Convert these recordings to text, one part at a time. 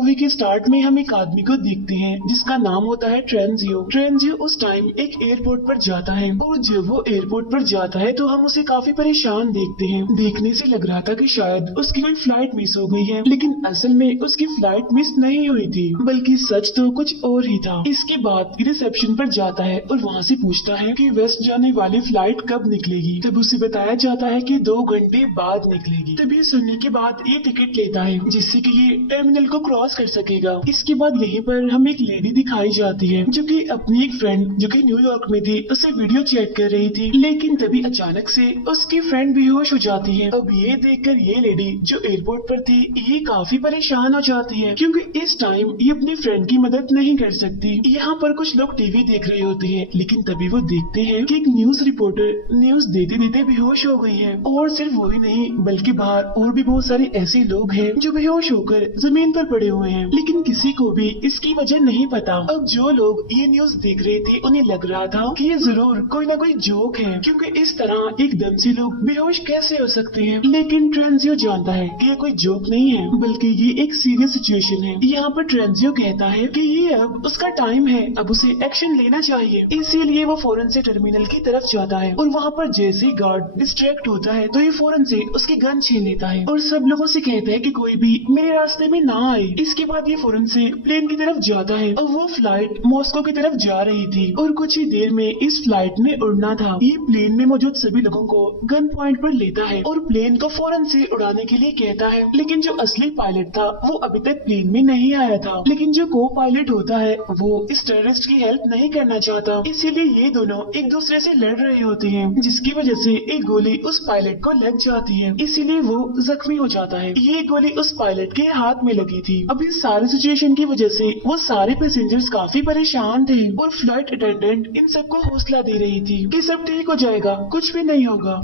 Movie के start में हम एक आदमी को देखते हैं जिसका नाम होता है ट्रेंजियो। ट्रेंजियो उस टाइम एक एयरपोर्ट पर जाता है और जब वो एयरपोर्ट पर जाता है तो हम उसे काफी परेशान देखते हैं। देखने से लग रहा था कि शायद उसकी कोई फ्लाइट मिस हो गई है, लेकिन असल में उसकी फ्लाइट मिस नहीं हुई थी, बल्कि सच तो कुछ और ही था। इसके बाद रिसेप्शन पर जाता है और वहाँ से पूछता है कि वेस्ट जाने वाली फ्लाइट कब निकलेगी। तब उसे बताया जाता है कि 2 घंटे बाद निकलेगी। तभी सुनने के बाद ये टिकट लेता है जिससे कि ये टर्मिनल को क्रॉस कर सकेगा। इसके बाद यहीं पर हम एक लेडी दिखाई जाती है जो कि अपनी एक फ्रेंड जो कि न्यूयॉर्क में थी उससे वीडियो चैट कर रही थी, लेकिन तभी अचानक से उसकी फ्रेंड बेहोश हो जाती है। अब ये देखकर ये लेडी जो एयरपोर्ट पर थी ये काफी परेशान हो जाती है क्योंकि इस टाइम ये अपनी फ्रेंड की मदद नहीं कर सकती। यहाँ पर कुछ लोग टीवी देख रहे होते हैं, लेकिन तभी वो देखते हैं कि एक न्यूज रिपोर्टर न्यूज देते देते बेहोश हो गई है। और सिर्फ वही नहीं बल्कि बाहर और भी बहुत सारे ऐसे लोग हैं जो बेहोश होकर जमीन पर पड़े हुए हैं, लेकिन किसी को भी इसकी वजह नहीं पता। अब जो लोग ये न्यूज देख रहे थे उन्हें लग रहा था कि ये जरूर कोई ना कोई जोक है, क्योंकि इस तरह एकदम से लोग बेहोश कैसे हो सकते हैं। लेकिन ट्रेंजियो जानता है कि ये कोई जोक नहीं है, बल्कि ये एक सीरियस सिचुएशन है। यहाँ पर ट्रेंजियो कहता है कि ये अब उसका टाइम है, अब उसे एक्शन लेना चाहिए। इसीलिए वो फौरन से टर्मिनल की तरफ जाता है और वहाँ पर जैसे ही गार्ड डिस्ट्रैक्ट होता है तो ये फौरन से उसकी गन छीन लेता है और सब लोगों से कहता है कि कोई भी मेरे रास्ते में ना आए। इसके बाद ये फौरन से प्लेन की तरफ जाता है और वो फ्लाइट मॉस्को की तरफ जा रही थी और कुछ ही देर में इस फ्लाइट ने उड़ना था। ये प्लेन में मौजूद सभी लोगों को गन पॉइंट पर लेता है और प्लेन को फौरन से उड़ाने के लिए कहता है, लेकिन जो असली पायलट था वो अभी तक प्लेन में नहीं आया था। लेकिन जो को पायलट होता है वो इस टेररिस्ट की हेल्प नहीं करना चाहता, इसीलिए ये दोनों एक दूसरे से लड़ रहे होते हैं, जिसकी वजह से एक गोली उस पायलट को लग जाती है, इसीलिए वो जख्मी हो जाता है। ये गोली उस पायलट के हाथ में लगी थी। अब इस सारे सिचुएशन की वजह से वो सारे पैसेंजर्स काफी परेशान थे और फ्लाइट अटेंडेंट इन सबको हौसला दे रही थी कि सब ठीक हो जाएगा, कुछ भी नहीं होगा।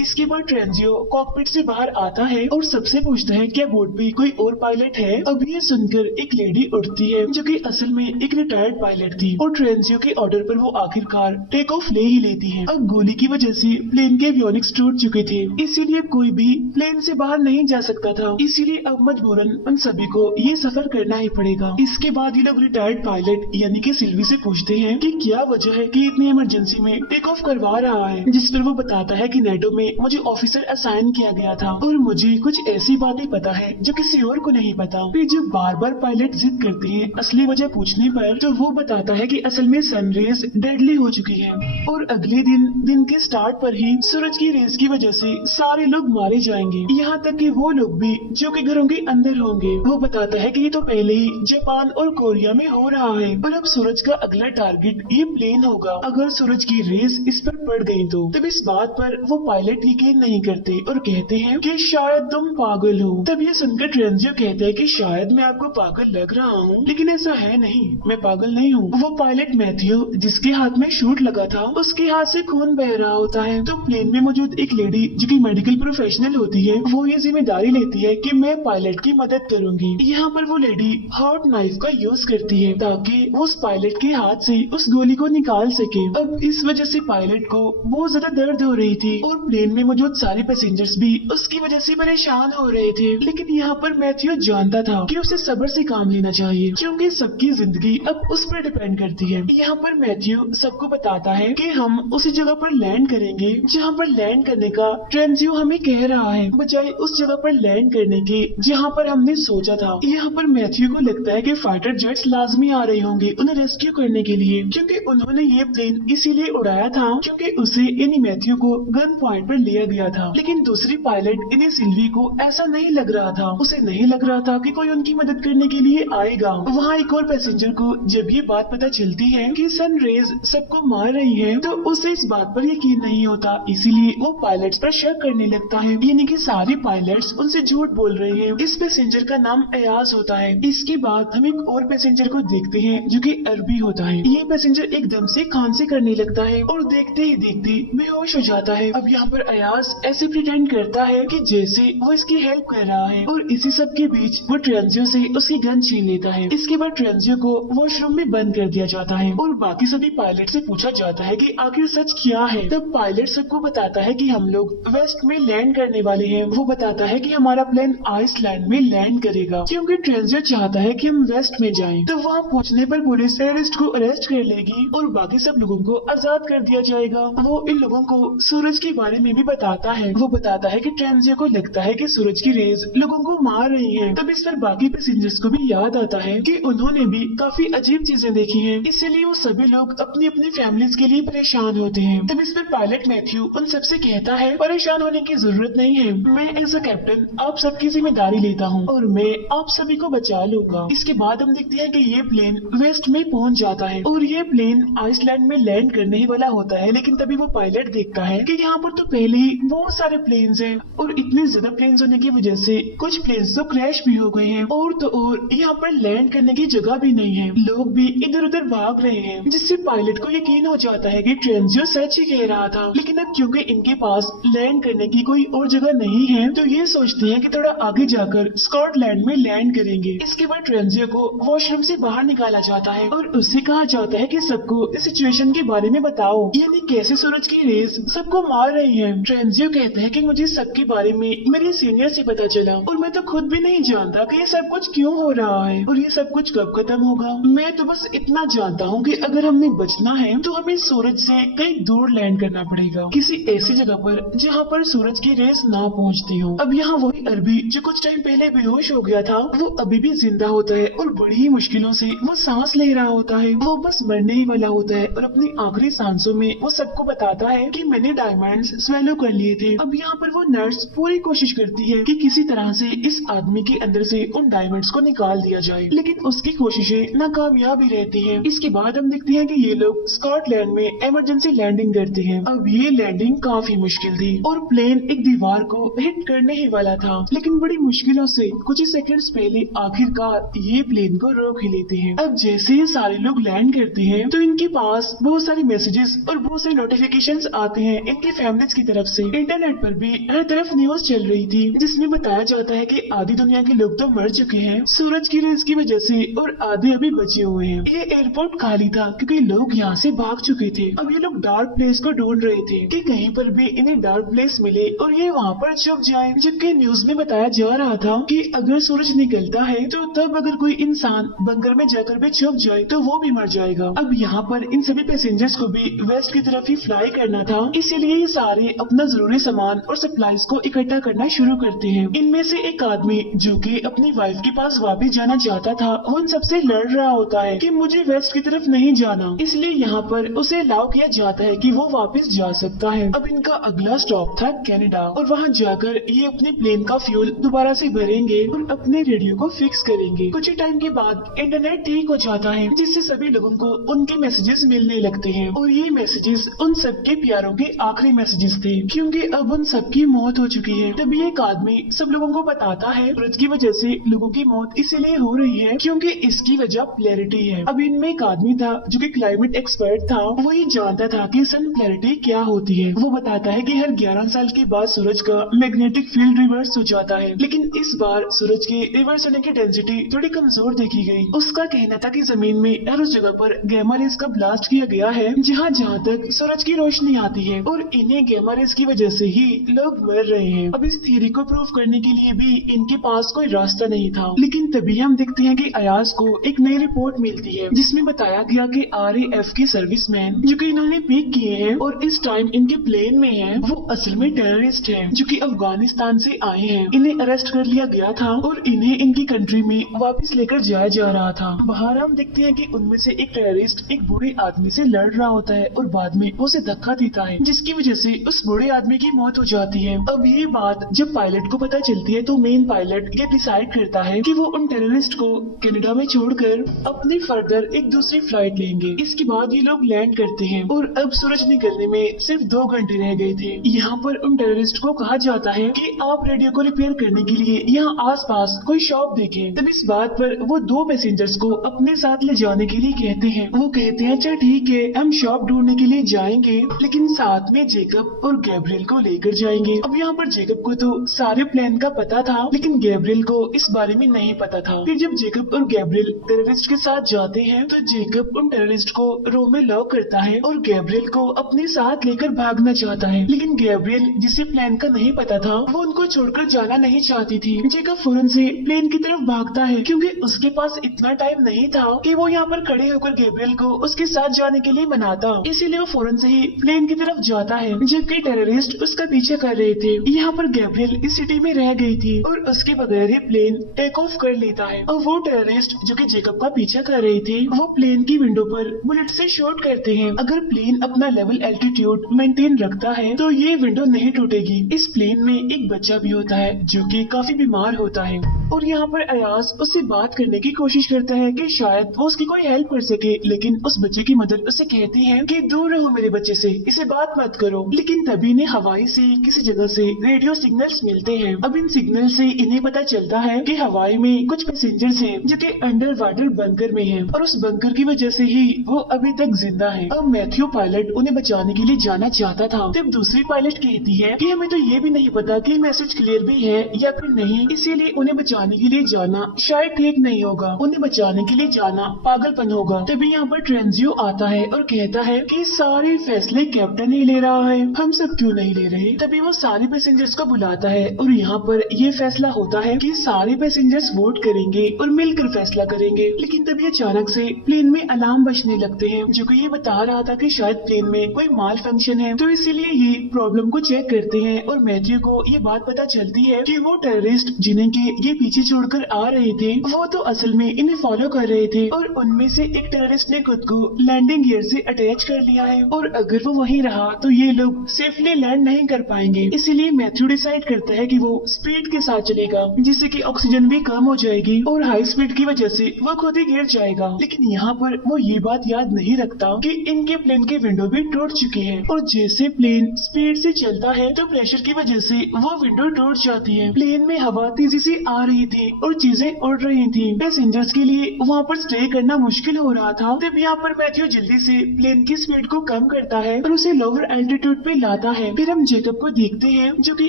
इसके बाद ट्रेंजियो कॉकपिट से बाहर आता है और सबसे पूछता है क्या बोर्ड पे कोई और पायलट है। अब ये सुनकर एक लेडी उठती है जो कि असल में एक रिटायर्ड पायलट थी और ट्रेंजियो के ऑर्डर पर वो आखिरकार टेक ऑफ ले ही लेती है। अब गोली की वजह से प्लेन के एवियोनिक्स टूट चुके थे, इसीलिए कोई भी प्लेन से बाहर नहीं जा सकता था, इसीलिए अब मजबूरन उन सभी को ये सफर करना ही पड़ेगा। इसके बाद ये लोग रिटायर्ड पायलट यानी कि सिल्वी से पूछते हैं कि क्या वजह है कि इतनी इमरजेंसी में टेक ऑफ करवा रहा है, जिस पर वो बताता है कि नेटो में मुझे ऑफिसर असाइन किया गया था और मुझे कुछ ऐसी बातें पता है जो किसी और को नहीं पता। फिर जब बार बार पायलट जिद करते हैं असली वजह पूछने पर तो वो बताता है कि असल में सनरेज डेडली हो चुकी है और अगले दिन के स्टार्ट पर ही सूरज की रेस की वजह से सारे लोग मारे जाएंगे, यहाँ तक कि वो लोग भी जो कि घरों के अंदर होंगे। वो बताता है कि ये तो पहले ही जापान और कोरिया में हो रहा है और अब सूरज का अगला टारगेट ये प्लेन होगा। अगर सूरज की रेस इस पर पड़ गई तो तब इस बात पर वो पायलट यकीन नहीं करते और कहते हैं कि शायद तुम पागल हो। तब ये सुनकर ट्रेंजियो कहता है कि शायद मैं आपको पागल लग रहा हूँ, लेकिन ऐसा है नहीं, मैं पागल नहीं हूँ। वो पायलट मैथ्यू जिसके हाथ में शूट लगा था उसके हाथ से खून बह रहा होता है तो प्लेन में मौजूद एक लेडी जो कि मेडिकल प्रोफेशनल होती है वो ये जिम्मेदारी लेती है कि मैं पायलट की मदद करूंगी। यहाँ पर वो लेडी हॉट नाइफ का यूज करती है ताकि वो उस पायलट के हाथ से उस गोली को निकाल सके। अब इस वजह से पायलट को बहुत ज्यादा दर्द हो रही थी और प्लेन में मौजूद सारे पैसेंजर्स भी उसकी वजह से परेशान हो रहे थे, लेकिन यहाँ पर मैथ्यू जानता था कि उसे सब्र से काम लेना चाहिए क्योंकि सबकी जिंदगी अब उस पर डिपेंड करती है। यहाँ पर मैथ्यू सबको बताता है कि हम उसी जगह पर लैंड करेंगे जहाँ पर लैंड करने का ट्रेंजियो हमें कह रहा है, बजाय उस जगह पर लैंड करने के जहाँ पर हमने सोचा था। यहाँ पर मैथ्यू को लगता है कि फाइटर जेट्स लाजमी आ रहे होंगे उन्हें रेस्क्यू करने के लिए, क्योंकि उन्होंने ये प्लेन इसीलिए उड़ाया था क्योंकि उसे यानी मैथ्यू को गन पॉइंट पर लिया गया था। लेकिन दूसरी पायलट यानी सिल्वी को ऐसा नहीं लग रहा था, उसे नहीं लग रहा था कि कोई उनकी मदद करने के लिए आएगा। वहाँ एक और पैसेंजर को जब ये बात पता चलती है कि सन रेज सबको मार रही है तो उसे इस बात पर यकीन नहीं होता, इसीलिए वो पायलट्स पर शक करने लगता है, यानी कि सारे पायलट्स उनसे झूठ बोल रहे हैं। इस पैसेंजर का नाम अयाज होता है। इसके बाद हम एक और पैसेंजर को देखते हैं जो कि अरबी होता है। ये पैसेंजर एकदम से खांसी करने लगता है और देखते ही देखते बेहोश हो जाता है। अब यहाँ पर अयाज ऐसे प्रिटेंड करता है कि जैसे वो इसकी हेल्प कर रहा है और इसी सब के बीच वो ट्रेंजियो से उसकी गन छीन लेता है। इसके बाद ट्रेंजियो को वॉशरूम में बंद कर दिया जाता है और बाकी सभी पायलट से पूछा जाता है कि आखिर सच क्या है। तब पायलट सबको बताता है कि हम लोग वेस्ट में लैंड करने वाले हैं। वो बताता है कि हमारा प्लेन आइसलैंड में लैंड करेगा क्योंकि ट्रेंजियो चाहता है कि हम वेस्ट में जाएं। तो वहाँ पहुँचने पर पुलिस टेररिस्ट को अरेस्ट कर लेगी और बाकी सब लोगों को आजाद कर दिया जाएगा। वो इन लोगों को सूरज के बारे में भी बताता है। वो बताता है कि ट्रेंजियो को लगता है कि सूरज की रेज लोगों को मार रही है। तब इस पर बाकी पैसेंजर्स को भी याद आता है कि उन्होंने भी काफी अजीब चीजें देखी हैं, इसीलिए वो सभी लोग अपनी अपनी फैमिलीज के लिए परेशान होते हैं। तब इस पर पायलट मैथ्यू उन सबसे कहता है परेशान होने की जरूरत नहीं है, मैं एज अ कैप्टन आप सबकी जिम्मेदारी लेता हूँ और मैं आप सभी को बचा लूंगा। इसके बाद हम देखते हैं कि ये प्लेन वेस्ट में पहुंच जाता है और ये प्लेन आइसलैंड में लैंड करने ही वाला होता है। लेकिन तभी वो पायलट देखता है कि यहाँ पर तो पहले ही बहुत सारे प्लेन्स हैं और इतने ज्यादा प्लेन्स होने की वजह से कुछ प्लेन्स तो क्रैश भी हो गए हैं और तो और यहाँ पर लैंड करने की जगह भी नहीं है, लोग भी इधर उधर भाग रहे हैं, जिससे पायलट को यकीन हो जाता है कि ट्रेंजियो सच ही कह रहा था। लेकिन अब क्योंकि इनके पास लैंड करने की कोई और जगह नहीं है तो ये सोचते हैं कि थोड़ा आगे जाकर स्कॉटलैंड में लैंड करेंगे। इसके बाद ट्रेंजियो को वॉशरूम से बाहर निकाला जाता है और उससे कहा जाता है कि सबको इस सिचुएशन के बारे में बताओ, यानी कैसे सूरज की रेस सबको मार रही है। ट्रेंजियो कहता है कि मुझे सबके बारे में मेरे सीनियर से पता चला और मैं तो खुद भी नहीं जानता कि ये सब कुछ क्यों हो रहा है और ये सब कुछ कब खत्म होगा। मैं तो बस इतना जानता हूँ कि अगर हमने बचना है तो हमें सूरज से कहीं दूर लैंड करना पड़ेगा, किसी ऐसी जगह पर जहाँ पर सूरज की रेस ना पहुँचती हो। अब यहाँ वही अरबी जो कुछ टाइम पहले बेहोश हो गया था वो अभी भी जिंदा होता है और बड़ी ही मुश्किलों से वो सांस ले रहा होता है। वो बस मरने ही वाला होता है और अपनी आखिरी सांसों में वो सबको बताता है कि मैंने डायमंड्स स्वेलो कर लिए थे। अब यहाँ पर वो नर्स पूरी कोशिश करती है कि किसी तरह से इस आदमी के अंदर से उन डायमंड्स को निकाल दिया जाए, लेकिन उसकी कोशिशें नाकामयाब ही रहती हैं। इसके बाद हम देखते हैं कि ये लोग स्कॉटलैंड में इमरजेंसी लैंडिंग करते हैं। अब ये लैंडिंग काफी मुश्किल थी और प्लेन एक दीवार को हिट करने ही वाला था, लेकिन बड़ी मुश्किलों से कुछ ही सेकंड्स पहले आखिरकार ये प्लेन को रोक ही लेते हैं। अब जैसे ही सारे लोग लैंड करते हैं तो इनके पास बहुत सारे मैसेजेस और बहुत सारे नोटिफिकेशंस आते हैं इनकी फैमिलीज की तरफ से। इंटरनेट पर भी हर तरफ न्यूज चल रही थी जिसमें बताया जाता है कि आधी दुनिया के लोग तो मर चुके हैं सूरज की रेस की वजह से और आधे अभी बचे हुए हैं। ये एयरपोर्ट खाली था क्योंकि लोग यहाँ से भाग चुके थे। अब ये लोग डार्क प्लेस को ढूंढ रहे थे कि कहीं पर भी इन्हें डार्क प्लेस मिले और ये वहाँ पर छुप जाए, जबकि न्यूज में बताया जा रहा था कि अगर सूरज निकलता है तो तब अगर कोई इंसान बंकर में जाकर भी छुप जाए तो वो भी मर जाएगा। अब यहाँ पर इन सभी पैसेंजर्स को भी वेस्ट की तरफ ही फ्लाई करना था, इसीलिए ये सारे अपना जरूरी सामान और सप्लाईज को इकट्ठा करना शुरू करते हैं। इनमें से एक आदमी जो कि अपनी वाइफ के पास वापस जाना चाहता था वो इन सबसे लड़ रहा होता है कि मुझे वेस्ट की तरफ नहीं जाना, इसलिए यहाँ पर उसे अलाउ किया जाता है कि वो वापस जा सकता है। अब इनका अगला स्टॉप था कनाडा और वहाँ जाकर ये अपने प्लेन का फ्यूल दोबारा से भरेंगे और अपने रेडियो को फिक्स करेंगे। कुछ ही टाइम के बाद इंटरनेट ठीक हो जाता है जिससे सभी लोगों को उनके मैसेजेस मिलने लगते हैं और ये मैसेजेस उन सबके प्यारों के आखिरी मैसेजेस थे क्योंकि अब उन सबकी मौत हो चुकी है। तभी एक आदमी सब लोगों को बताता है सूरज की वजह से लोगों की मौत इसीलिए हो रही है क्योंकि इसकी वजह पोलैरिटी है। अब इनमें एक आदमी था जो कि क्लाइमेट एक्सपर्ट था, वो ये जानता था कि सन पोलैरिटी क्या होती है। वो बताता है कि हर 11 साल के बाद सूरज का मैग्नेटिक फील्ड रिवर्स हो जाता है, लेकिन इस बार सूरज के रिवर्स होने की डेंसिटी थोड़ी कमजोर देखी गई। उसका कहना था कि जमीन में हर उस जगह पर गैमा रेज का ब्लास्ट किया गया है जहाँ तक सूरज की रोशनी आती है और इन्हें गैमा रेज की वजह से ही लोग मर रहे हैं। अब इस थ्योरी को प्रूव करने के लिए भी इनके पास कोई रास्ता नहीं था, लेकिन तभी हम देखते हैं कि अयाज को एक नई रिपोर्ट मिलती है जिसमें बताया गया कि RAF के सर्विसमैन जो कि इन्होंने पिक किए हैं और इस टाइम इनके प्लेन में हैं, वो असल में टेररिस्ट हैं जो कि अफगानिस्तान से आए हैं। इन्हें अरेस्ट कर लिया गया था और इन्हें इनकी कंट्री में वापस लेकर जाया जा रहा था। बाहर हम देखते हैं कि उनमें से एक टेररिस्ट एक बूढ़े आदमी से लड़ रहा होता है और बाद में उसे धक्का देता है जिसकी वजह से उस बूढ़े आदमी की मौत हो जाती है। अब ये बात जब पायलट को पता चलती है तो मेन पायलट ये डिसाइड करता है कि वो उन टेररिस्ट को कनाडा में छोड़कर अपनी फर्दर एक दूसरी फ्लाइट लेंगे। इसके बाद ये लोग लैंड करते हैं और अब सूरज निकलने में सिर्फ 2 घंटे रह गए थे। यहाँ पर उन टेररिस्ट को कहा जाता है कि आप रेडियो को रिपेयर करने के लिए यहाँ आसपास कोई शॉप देखें। तब इस बात पर वो 2 पैसेंजर्स को अपने साथ ले जाने के लिए कहते हैं। वो कहते हैं अच्छा ठीक है हम शॉप ढूंढने के लिए जाएंगे, लेकिन साथ में जेकब और और गैब्रियल को लेकर जाएंगे। अब यहाँ पर जेकब को तो सारे प्लान का पता था, लेकिन गैब्रियल को इस बारे में नहीं पता था। फिर जब जेकब और गैब्रियल टेररिस्ट के साथ जाते हैं तो जेकब उन टेररिस्ट को रूम में लॉक करता है और गैब्रियल को अपने साथ लेकर भागना चाहता है, लेकिन गैब्रियल जिसे प्लान का नहीं पता था वो उनको छोड़कर जाना नहीं चाहती थी। जेकब फौरन से प्लेन की तरफ भागता है क्योंकि उसके पास इतना टाइम नहीं था कि वो यहाँ पर खड़े होकर गैब्रियल को उसके साथ जाने के लिए मनाता, इसीलिए वो फौरन से ही प्लेन की तरफ जाता है जबकि टेररिस्ट उसका पीछे कर रहे थे। यहाँ पर गैब्रियल इस सिटी में रह गई थी और उसके बगैर ही प्लेन टेक ऑफ कर लेता है और वो टेररिस्ट जो कि जेकब का पीछा कर रहे थे वो प्लेन की विंडो पर बुलेट से शॉट करते हैं। अगर प्लेन अपना लेवल एल्टीट्यूड मेंटेन रखता है तो ये विंडो नहीं टूटेगी। इस प्लेन में एक बच्चा भी होता है जो कि काफी बीमार होता है और यहाँ पर अयाज उससे बात करने की कोशिश करता है कि शायद वो उसकी कोई हेल्प कर सके, लेकिन उस बच्चे की मदर उसे कहती है कि दूर रहो मेरे बच्चे से, इसे बात मत करो। लेकिन तभी इन्हें हवाई से किसी जगह से रेडियो सिग्नल्स मिलते हैं। अब इन सिग्नल से इन्हें पता चलता है कि हवाई में कुछ पैसेंजर्स हैं जो कि अंडर वाटर बंकर में हैं और उस बंकर की वजह से ही वो अभी तक जिंदा है। अब मैथ्यू पायलट उन्हें बचाने के लिए जाना चाहता था, तब दूसरी पायलट कहती है कि हमें तो ये भी नहीं पता कि मैसेज क्लियर भी है या फिर नहीं, इसीलिए उन्हें बचाने के लिए जाना शायद ठीक नहीं होगा, उन्हें बचाने के लिए जाना पागलपन होगा। तभी यहाँ पर ट्रेंजियो आता है और कहता है कि सारे फैसले कैप्टन ही ले रहा है, हम सब क्यों नहीं ले रहे। तभी वो सारे पैसेंजर्स को बुलाता है और यहाँ पर ये फैसला होता है कि सारे पैसेंजर्स वोट करेंगे और मिलकर फैसला करेंगे। लेकिन तभी अचानक से प्लेन में अलार्म बजने लगते हैं जो कि ये बता रहा था कि शायद प्लेन में कोई माल फंक्शन है, तो इसीलिए ये प्रॉब्लम को चेक करते हैं और मैथ्यू को ये बात पता चलती है कि वो टेररिस्ट जिन्हें के ये पीछे छोड़कर आ रहे थे वो तो असल में इन्हें फॉलो कर रहे थे और उनमें से एक टेररिस्ट ने खुद को लैंडिंग गियर से अटैच कर लिया है और अगर वो वहीं रहा तो ये लोग सेफली लैंड नहीं कर पाएंगे। इसीलिए मैथ्यू डिसाइड करता है कि वो स्पीड के साथ चलेगा जिससे कि ऑक्सीजन भी कम हो जाएगी और हाई स्पीड की वजह से वो खुद ही गिर जाएगा। लेकिन यहाँ पर वो ये बात याद नहीं रखता कि इनके प्लेन की विंडो भी टूट चुकी है और जैसे प्लेन स्पीड से चलता है तो प्रेशर की वजह से वो विंडो टूट जाती है। प्लेन में हवा तेजी से आ रही थी और चीजें उड़ रही थी। पैसेंजर्स के लिए वहाँ पर स्टे करना मुश्किल हो रहा था। तब यहाँ पर मैथ्यू जल्दी से प्लेन की स्पीड को कम करता है और उसे लोअर एल्टीट्यूड पे लाता है। फिर हम जेकब को देखते हैं जो कि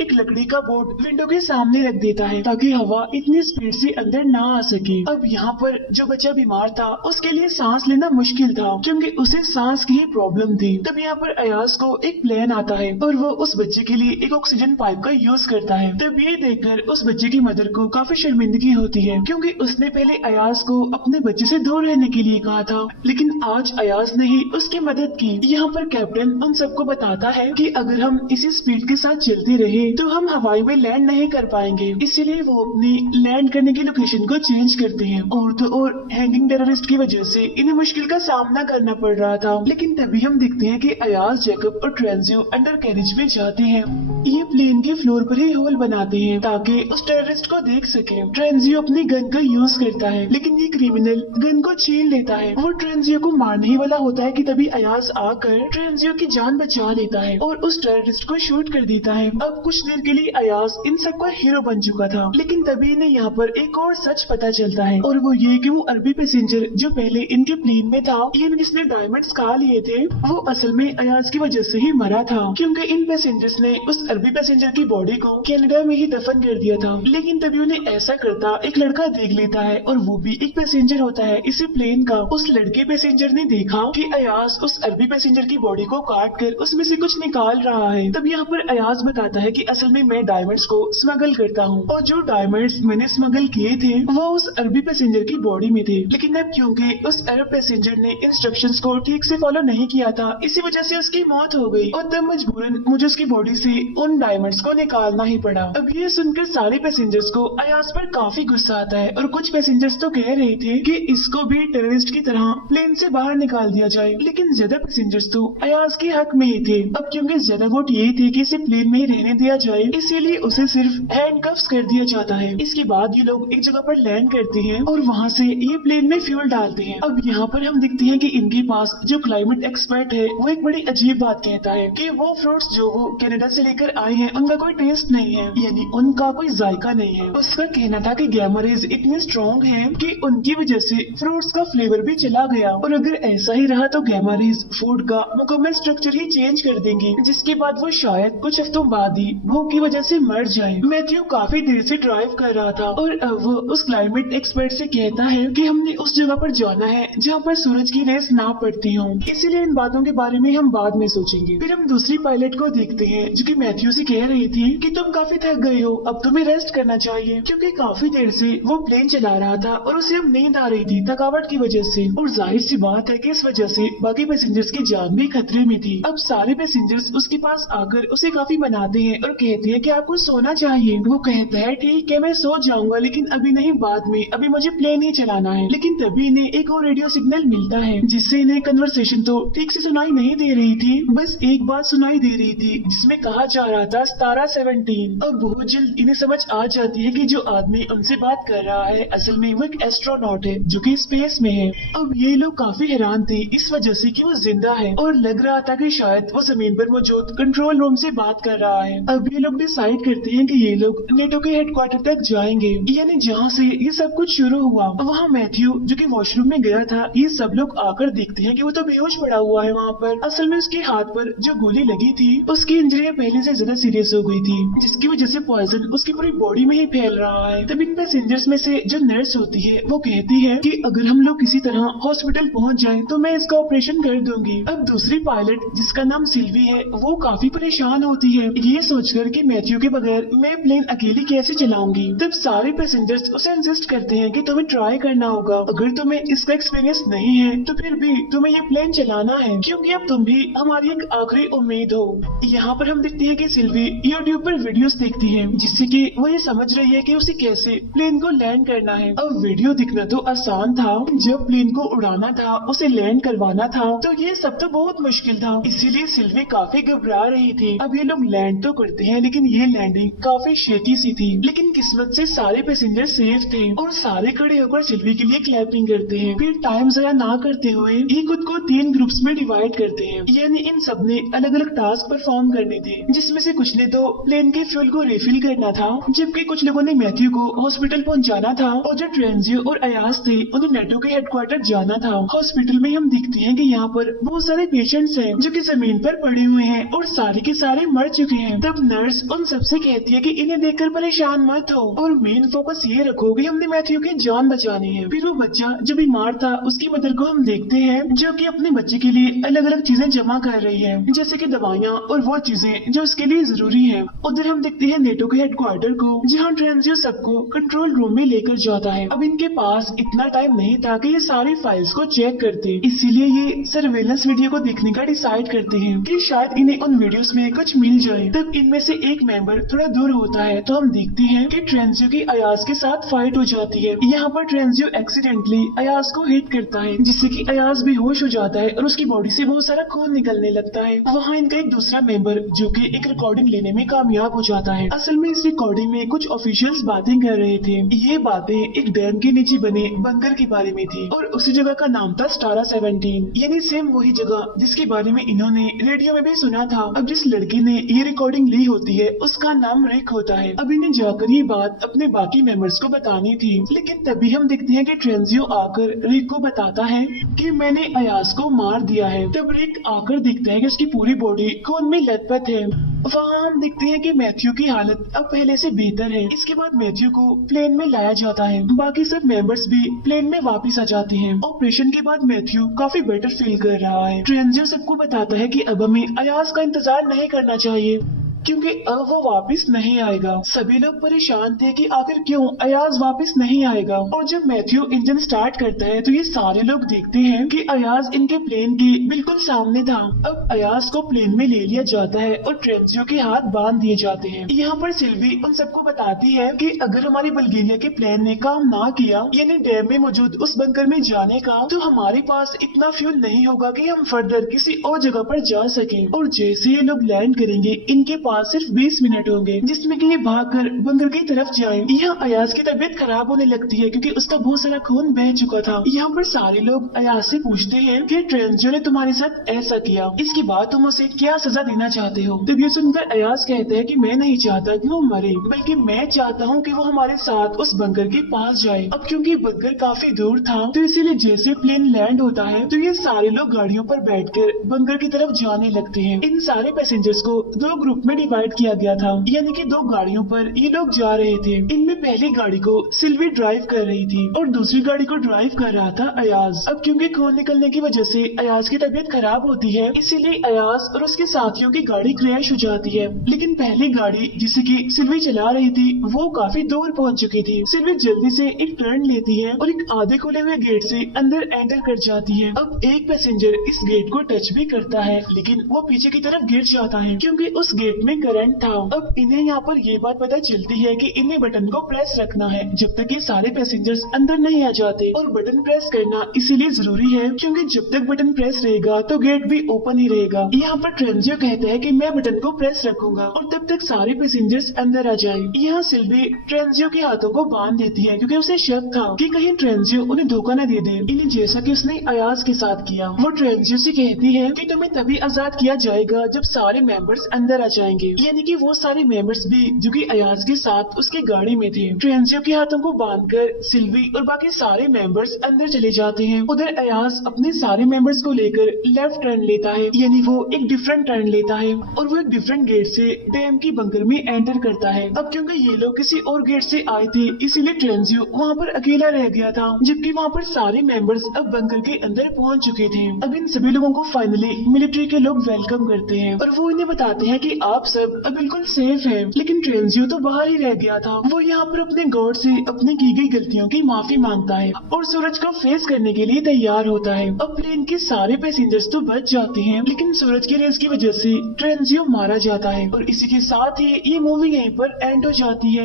एक लकड़ी का बोर्ड विंडो के सामने रख देता है ताकि हवा इतनी स्पीड से अंदर ना आ सके। अब यहाँ पर जो बच्चा बीमार था उसके लिए सांस लेना मुश्किल था क्योंकि उसे सांस की ही प्रॉब्लम थी। तब यहाँ पर अयाज को एक प्लान आता है और वो उस बच्चे के लिए एक ऑक्सीजन पाइप का यूज करता है। तब ये देखकर उस बच्चे की मदर को काफी शर्मिंदगी होती है क्योंकि उसने पहले अयाज को अपने बच्चे से दूर रहने के लिए कहा था, लेकिन आज अयाज ने ही उसकी मदद की। यहाँ पर कैप्टन उन सबको बताता है कि अगर हम इसी स्पीड के साथ चलते रहे तो हम हवाई में लैंड नहीं कर पाएंगे, इसीलिए वो अपनी लैंड करने की लोकेशन को चेंज करते हैं। और तो और हैंगिंग टेररिस्ट की वजह से इन्हें मुश्किल का सामना करना पड़ रहा था। लेकिन तभी हम देखते हैं कि अयाज, जेकब और ट्रेंजियो अंडर कैरेज में जाते हैं। ये प्लेन के फ्लोर पर ही होल बनाते हैं ताकि उस टेररिस्ट को देख सके। ट्रेंजियो अपनी गन का यूज करता है लेकिन ये क्रिमिनल गन को छीन लेता है। वो ट्रेंजियो को मारने ही वाला होता है कि तभी अयाज आकर ट्रेंजियो की जान बचा लेता है और उस टेररिस्ट को शूट कर देता है। अब कुछ देर के लिए अयाज इन सबका हीरो बन चुका था, लेकिन तभी इन्हें यहाँ पर एक और सच पता चलता है और वो ये कि वो अरबी पैसेंजर जो पहले इनके प्लेन में था, लेकिन जिसने डायमंड्स खा लिए थे, वो असल में अयाज की वजह से ही मरा था क्योंकि इन पैसेंजर्स ने उस अरबी पैसेंजर की बॉडी को कनाडा में ही दफन कर दिया था। लेकिन तभी उन्हें ऐसा करता एक लड़का देख लेता है और वो भी एक पैसेंजर होता है इसी प्लेन का। उस लड़के पैसेंजर ने देखा कि अयाज उस अरबी पैसेंजर की बॉडी को काट कर उसमें से कुछ निकाल रहा है। तब यहाँ पर अयाज बताता है कि असल में मैं डायमंड्स को स्मगल करता हूँ और जो डायमंड्स मैंने स्मगल किए थे वो उस अरबी पैसेंजर की बॉडी में थे, लेकिन अब क्योंकि उस अरब पैसेंजर ने इंस्ट्रक्शंस को ठीक से फॉलो नहीं किया था इसी वजह से उसकी मौत हो गई और तब मजबूरन मुझे उसकी बॉडी से उन डायमंड्स को निकालना ही पड़ा। अब ये सुनकर सारे पैसेंजर्स को अयाज पर काफी गुस्सा आता है और कुछ पैसेंजर्स तो कह रहे थे कि इसको भी टेररिस्ट की तरह प्लेन से बाहर निकाल दिया जाए, लेकिन ज्यादा पैसेंजर्स तो अयाज के हक में ही थे। अब क्योंकि ज्यादा वोट यही थे कि इसे प्लेन में ही रहने दिया जाए, इसीलिए उसे सिर्फ हैंडकफ्स कर दिया जाता है। इसके बाद ये लोग एक जगह पर लैंड करते हैं और वहाँ से ये प्लेन में फ्यूल डालते हैं। अब यहाँ पर हम देखते हैं कि इनके पास जो क्लाइमेट एक्सपर्ट है वो एक बड़ी अजीब बात कहता है कि वो फ्रूट्स जो वो कनाडा से लेकर आए हैं उनका कोई टेस्ट नहीं है, यानी उनका कोई जायका नहीं है। उसका कहना था कि गामा रेज इतने स्ट्रॉन्ग हैं कि उनकी वजह से फ्रूट्स का फ्लेवर भी चला गया और अगर ऐसा ही रहा तो गामा रेज फूड का मुकम्मल स्ट्रक्चर ही चेंज कर देंगे, जिसके बाद वो शायद कुछ हफ्तों बाद ही भूख की वजह से मर जाए। मैथ्यू काफी देर से ड्राइव कर रहा था और अब वो उस क्लाइमेट एक्सपर्ट से कहता है कि हमने उस जगह पर जाना है जहाँ पर सूरज की रेस ना पड़ती हो, इसीलिए इन बातों के बारे में हम बाद में सोचेंगे। फिर हम दूसरी पायलट को देखते हैं जो कि मैथ्यू से कह रही थी कि तुम काफी थक गए हो, अब तुम्हें रेस्ट करना चाहिए, क्योंकि काफी देर से वो प्लेन चला रहा था और उसे अब नींद आ रही थी थकावट की वजह से। और जाहिर सी बात है कि इस वजह से बाकी पैसेंजर्स की जान भी खतरे में थी। अब सारे पैसेंजर्स उसके पास आकर उसे काफी मनाते हैं और कहते हैं कि आपको सोना चाहिए। वो कहता है ठीक है मैं सो जाऊंगा, लेकिन अभी नहीं, बाद में, अभी मुझे प्लेन ही चलाना है। लेकिन तभी इन्हें एक और रेडियो सिग्नल मिलता है जिससे इन्हें कन्वर्सेशन तो ठीक से सुनाई नहीं दे रही थी, बस एक बात सुनाई दे रही थी जिसमें कहा जा रहा था तारा 17। अब बहुत जल्द इन्हें समझ आ जाती है कि जो आदमी उनसे बात कर रहा है असल में वो एक एस्ट्रोनॉट है जो कि स्पेस में है। अब ये लोग काफी हैरान थे इस वजह से कि वो जिंदा है और लग रहा था कि शायद वो जमीन पर मौजूद कंट्रोल रूम से बात कर रहा है। अब ये लोग डिसाइड करते हैं कि ये लोग नेटो के हेडक्वार्टर तक जाएंगे, यानी जहाँ से ये सब कुछ शुरू हुआ। वहाँ मैथ्यू जो कि वॉशरूम में गया था, ये सब लोग आकर देखते हैं कि वो तो बेहोश पड़ा हुआ है वहाँ पर। असल में उसके हाथ पर जो गोली लगी थी उसकी इंजरी पहले से ज्यादा सीरियस हो गई थी, जिसकी वजह से पॉइजन उसकी पूरी बॉडी में ही फैल रहा है। तब इन पैसेंजर्स में से जो नर्स होती है वो कहती है कि अगर हम लोग किसी तरह हॉस्पिटल पहुँच जाए तो मैं इसका ऑपरेशन कर दूंगी। अब दूसरी पायलट जिसका नाम सिल्वी है वो काफी परेशान होती है ये सोचकर कि मैथ्यू के बगैर मैं प्लेन अकेली कैसे चलाऊंगी। तब सारे पैसेंजर्स उसे इंसिस्ट करते हैं कि तुम्हें ट्राई करना होगा, अगर तुम्हें इसका एक्सपीरियंस नहीं है तो फिर भी तुम्हें ये प्लेन चलाना है, क्योंकि अब तुम भी हमारी एक आखिरी उम्मीद हो। यहाँ पर हम देखते हैं कि सिल्वी यूट्यूब पर वीडियोस देखती है जिससे कि वो ये समझ रही है कि उसे कैसे प्लेन को लैंड करना है। अब वीडियो दिखना तो आसान था, जब प्लेन को उड़ाना था, उसे लैंड करवाना था, तो ये सब तो बहुत मुश्किल था, इसीलिए सिल्वी काफी घबरा रही थी। अब ये लोग लैंड तो करते हैं लेकिन ये लैंडिंग काफी शेकी सी थी, लेकिन किस्मत से सारे पैसेंजर सेफ थे और सारे खड़े होकर सिल्वी के लिए क्लैपिंग करते हैं। फिर टाइम ज़ाया ना करते हुए ये खुद को 3 ग्रुप्स में डिवाइड करते हैं, यानी इन सब ने अलग अलग टास्क परफॉर्म करने थे, जिसमें से कुछ ने तो प्लेन के फ्यूल को रिफिल करना था, जबकि कुछ लोगों ने मैथ्यू को हॉस्पिटल पहुंचाना था और जो ट्रेंजियो और अयाज थे उन्हें नेटो के हेडक्वार्टर जाना था। हॉस्पिटल में हम देखते हैं कि यहाँ पर बहुत सारे पेशेंट्स हैं जो कि जमीन पर पड़े हुए हैं और सारे के सारे मर चुके हैं। तब नर्स उन सबसे कहती है कि इन्हें देखकर परेशान मत हो और मेन फोकस ये रखो कि हमने मैथ्यू की जान बचानी है। फिर वो बच्चा जो बीमार था उसकी मदर को हम देखते हैं जो कि अपने बच्चे के लिए अलग अलग चीजें जमा कर रही है, जैसे कि दवाइयाँ और वो चीजें जो उसके लिए जरूरी है। उधर हम देखते हैं नेटो के हेडक्वार्टर को जहाँ ट्रेंजियो सबको कंट्रोल रूम में लेकर जाता है। अब इनके पास इतना टाइम नहीं था कि ये सारी फाइल्स को चेक करते, इसीलिए ये सर्वेलेंस वीडियो को देखने का डिसाइड करते हैं कि शायद इन्हें उन वीडियोस में कुछ मिल जाए। तब इनमें से एक मेंबर थोड़ा दूर होता है तो हम देखते हैं कि ट्रेंजियो की अयाज के साथ फाइट हो जाती है। यहाँ पर ट्रेंजियो एक्सीडेंटली अयाज को हिट करता है जिससे कि अयाज बेहोश हो जाता है और उसकी बॉडी से बहुत सारा खून निकलने लगता है। वहाँ इनका एक दूसरा मेंबर जो कि एक रिकॉर्डिंग लेने में कामयाब हो जाता है। असल में इस रिकॉर्डिंग में कुछ ऑफिशियल्स बातें कर रहे थे, ये बातें एक डैम के नीचे बने बंकर के बारे में थी और उसी जगह का नाम था तारा 17, यानी सेम वही जगह जिसके बारे में इन्होंने रेडियो में भी सुना था। अब जिस लड़के ने ये रिकॉर्डिंग ली होती है उसका नाम रिक होता है। अब इन्हें जाकर ये बात अपने बाकी मेंबर्स को बतानी थी, लेकिन तभी हम देखते हैं कि ट्रेंजियो आकर रिक को बताता है कि मैंने अयाज को मार दिया है। तब रिक आकर देखता है कि उसकी पूरी बॉडी खून में लथपथ है। वहाँ हम देखते हैं कि मैथ्यू की हालत अब पहले से बेहतर है। इसके बाद मैथ्यू को प्लेन में लाया जाता है, बाकी सब मेंबर्स भी प्लेन में वापस आ जाते हैं। ऑपरेशन के बाद मैथ्यू काफी बेटर फील कर रहा है। ट्रेंजियो सबको बताता है कि अब हमें अयाज का इंतजार नहीं करना चाहिए क्योंकि अब वो वापस नहीं आएगा। सभी लोग परेशान थे कि आखिर क्यों अयाज वापस नहीं आएगा। और जब मैथ्यू इंजन स्टार्ट करता है तो ये सारे लोग देखते हैं कि अयाज इनके प्लेन के बिल्कुल सामने था। अब अयाज को प्लेन में ले लिया जाता है और ट्रेंजियो के हाथ बांध दिए जाते हैं। यहाँ पर सिल्वी उन सबको बताती है कि अगर हमारी बल्गेरिया के प्लेन ने काम ना किया, यानी डैम में मौजूद उस बंकर में जाने का, तो हमारे पास इतना फ्यूल नहीं होगा कि हम फर्दर किसी और जगह पर जा सकें। और जैसे ये लोग लैंड करेंगे इनके पास सिर्फ 20 मिनट होंगे जिसमें कि ये भागकर बंकर की तरफ जाए। यहाँ अयाज की तबीयत खराब होने लगती है क्योंकि उसका बहुत सारा खून बह चुका था। यहाँ पर सारे लोग अयाज से पूछते हैं कि ट्रेंजियो ने तुम्हारे साथ ऐसा किया, इसके बाद तुम उसे क्या सजा देना चाहते हो। तब ये सुनकर अयाज कहता है कि मैं नहीं चाहता कि वो मरे, बल्कि मैं चाहता हूँ कि वो हमारे साथ उस बंकर के पास जाए। अब क्योंकि बंकर काफी दूर था तो इसीलिए जैसे प्लेन लैंड होता है तो ये सारे लोग गाड़ियों पर बैठकर बंकर की तरफ जाने लगते हैं। इन सारे पैसेंजर्स को दो ग्रुप में डिवाइड किया गया था, यानी कि दो गाड़ियों पर ये लोग जा रहे थे। इनमें पहली गाड़ी को सिल्वी ड्राइव कर रही थी और दूसरी गाड़ी को ड्राइव कर रहा था अयाज। अब क्योंकि खून निकलने की वजह से अयाज की तबीयत खराब होती है, इसीलिए अयाज और उसके साथियों की गाड़ी क्रैश हो जाती है। लेकिन पहली गाड़ी जिसे कि सिल्वी चला रही थी वो काफी दूर पहुंच चुकी थी। सिल्वी जल्दी से एक टर्न लेती है और एक आधे खुले हुए गेट से अंदर एंटर कर जाती है। अब एक पैसेंजर इस गेट को टच भी करता है लेकिन वो पीछे की तरफ गिर जाता है क्योंकि उस गेट में करंट था। अब इन्हें यहाँ पर ये बात पता चलती है कि इन्हें बटन को प्रेस रखना है जब तक ये सारे पैसेंजर्स अंदर नहीं आ जाते। और बटन प्रेस करना इसीलिए जरूरी है क्योंकि जब तक बटन प्रेस रहेगा तो गेट भी ओपन ही रहेगा। यहाँ पर ट्रेंजियो कहता है कि मैं बटन को प्रेस रखूंगा और तब तक सारे पैसेंजर्स अंदर आ जाए। यहाँ सिल्वी ट्रेंजियो के हाथों को बांध देती है क्योंकि उसे शक था कि कहीं ट्रेंजियो उन्हें धोखा न दे दे, इन्हें जैसा कि उसने अयाज के साथ किया। वो ट्रेंजियो से कहती है कि तुम्हें तभी आजाद किया जाएगा जब सारे मेंबर्स अंदर आ जाएंगे, यानी कि वो सारे मेंबर्स भी जो कि अयाज के साथ उसकी गाड़ी में थे। ट्रेंजियो के हाथों को बांधकर सिल्वी और बाकी सारे मेंबर्स अंदर चले जाते हैं। उधर अयाज अपने सारे मेंबर्स को लेकर लेफ्ट टर्न लेता है, यानी वो एक डिफरेंट टर्न लेता है और वो एक डिफरेंट गेट से डैम की बंकर में एंटर करता है। अब क्योंकि ये लोग किसी और गेट से आए थे इसीलिए ट्रेंजियो वहाँ पर अकेला रह गया था, जबकि वहाँ पर सारे मेंबर्स अब बंकर के अंदर पहुँच चुके थे। अब इन सभी लोगों को फाइनली मिलिट्री के लोग वेलकम करते हैं और वो इन्हें बताते हैं कि आप सब अब बिल्कुल सेफ हैं। लेकिन ट्रेंजियो तो बाहर ही रह गया था। वो यहाँ पर अपने गॉड से अपनी की गई गलतियों की माफी मांगता है और सूरज को फेस करने के लिए तैयार होता है। अब प्लेन के सारे पैसेंजर्स तो बच जाते हैं लेकिन सूरज की रेस की वजह से ट्रेंजियो मारा जाता है और इसी के साथ ही ये मूवी यहीं पर एंड हो जाती है।